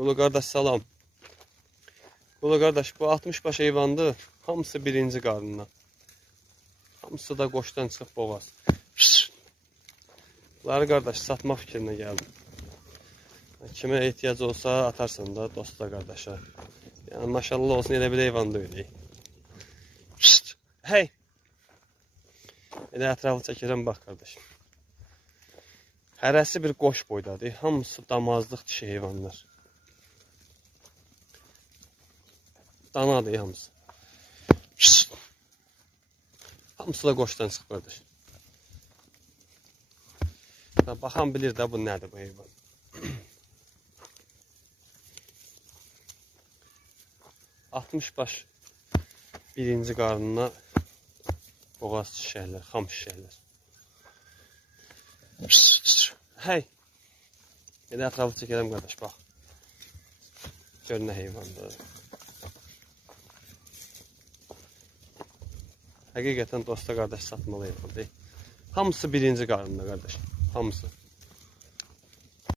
Qulu qardaş salam. Qulu qardaş bu 60 baş heyvandır. Hamısı birinci qarnına. Hamısı da qoşdan çıxıb boğaz. Bunları qardaş satma fikrinə gəldim. Kimə ehtiyac olsa atarsan da dosta qardaşa. Yəni maşallah olsun elə bir heyvan da öyle. Hey. Elə ətrafı çəkirəm bax qardaşım. Hərəsi bir qoş boydadır. Hamısı damazlıq dişi heyvanlar. Danadır hamısı. Hamısı da qoşdan çıxıb qardaş. Baxan bilir də bu nədir bu heyvan. Altmış baş birinci qarnına boğaz şişərlər, xam şişərlər. Hey. Elə ətrafı çəkərəm qardaş, bax. Gör nə heyvandır. Həqiqətən dosta qardaş satmalı heyvandır. Hamısı birinci qarnında qardaş. Hamısı.